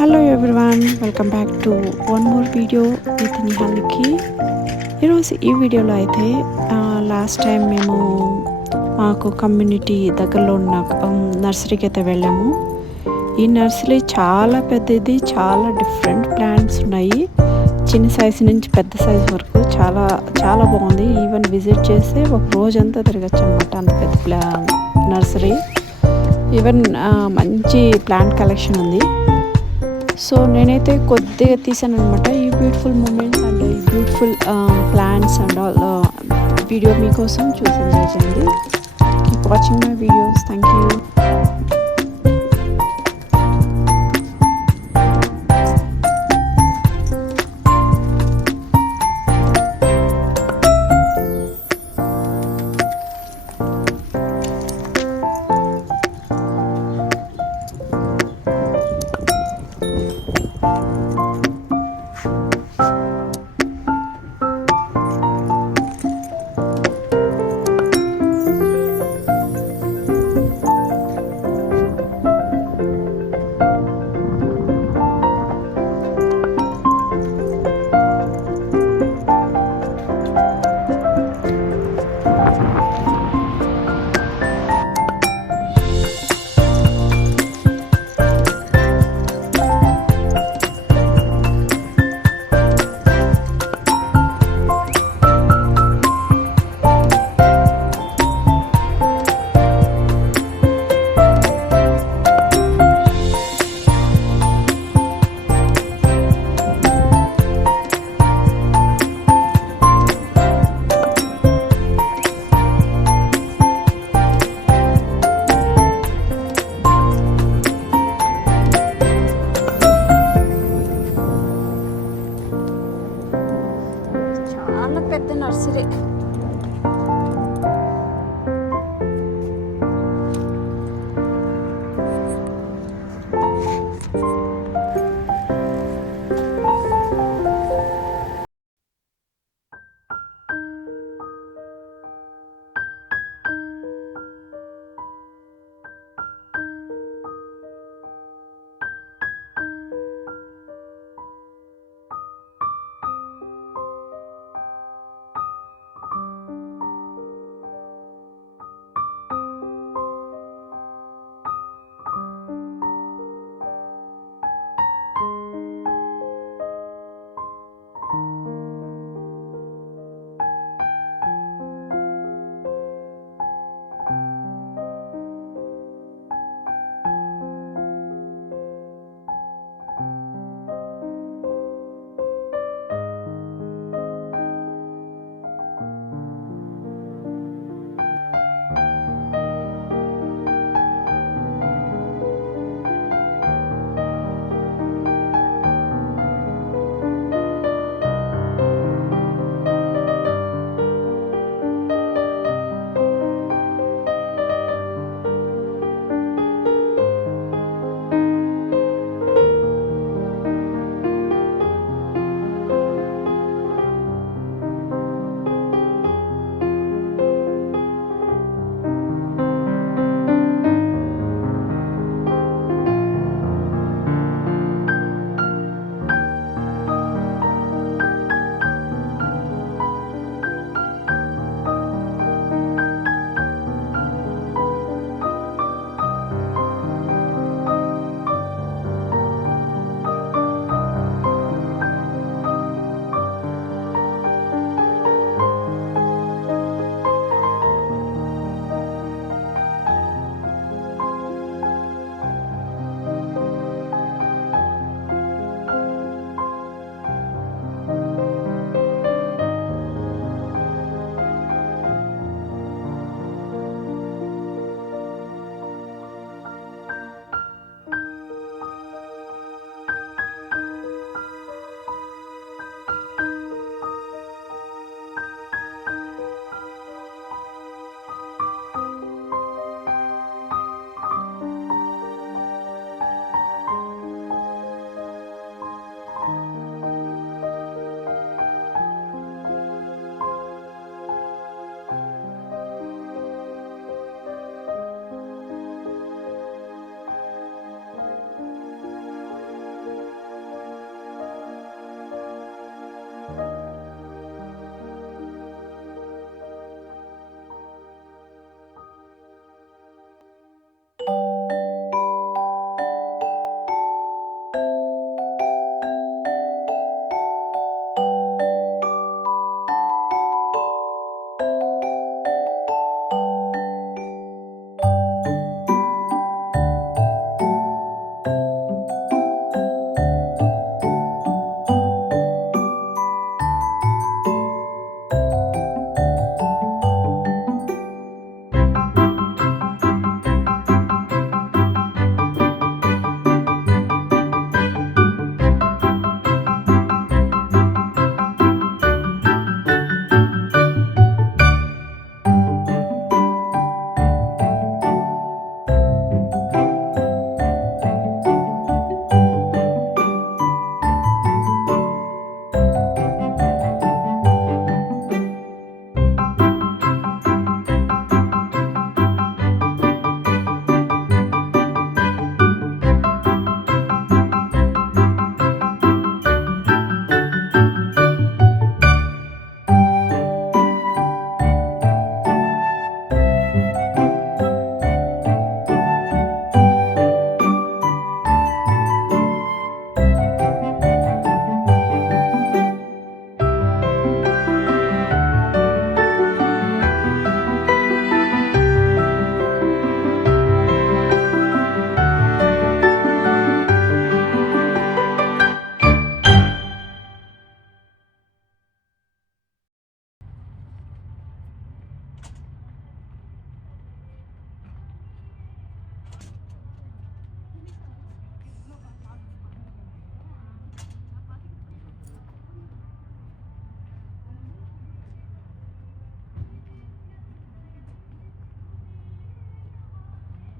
Hello everyone, welcome back to one more video with నిహాల్కి. ఈరోజు ఈ వీడియోలో అయితే లాస్ట్ టైం మేము మాకు కమ్యూనిటీ దగ్గరలో ఉన్న నర్సరీకి అయితే వెళ్ళాము. ఈ నర్సరీ చాలా పెద్దది, చాలా డిఫరెంట్ ప్లాంట్స్ ఉన్నాయి. చిన్న సైజు నుంచి పెద్ద సైజు వరకు చాలా చాలా బాగుంది. ఈవెన్ విజిట్ చేస్తే ఒక రోజంతా తిరగచ్చు అనమాట, అంత పెద్ద నర్సరీ. ఈవెన్ మంచి ప్లాంట్ కలెక్షన్ ఉంది. సో నేనైతే కొద్దిగా తీసాను అనమాట ఈ బ్యూటిఫుల్ మూమెంట్స్ అండ్ ఈ beautiful plants and all video మీకోసం చూసి ఎంజాయ్ చేయండి. Keep watching my videos. Thank you.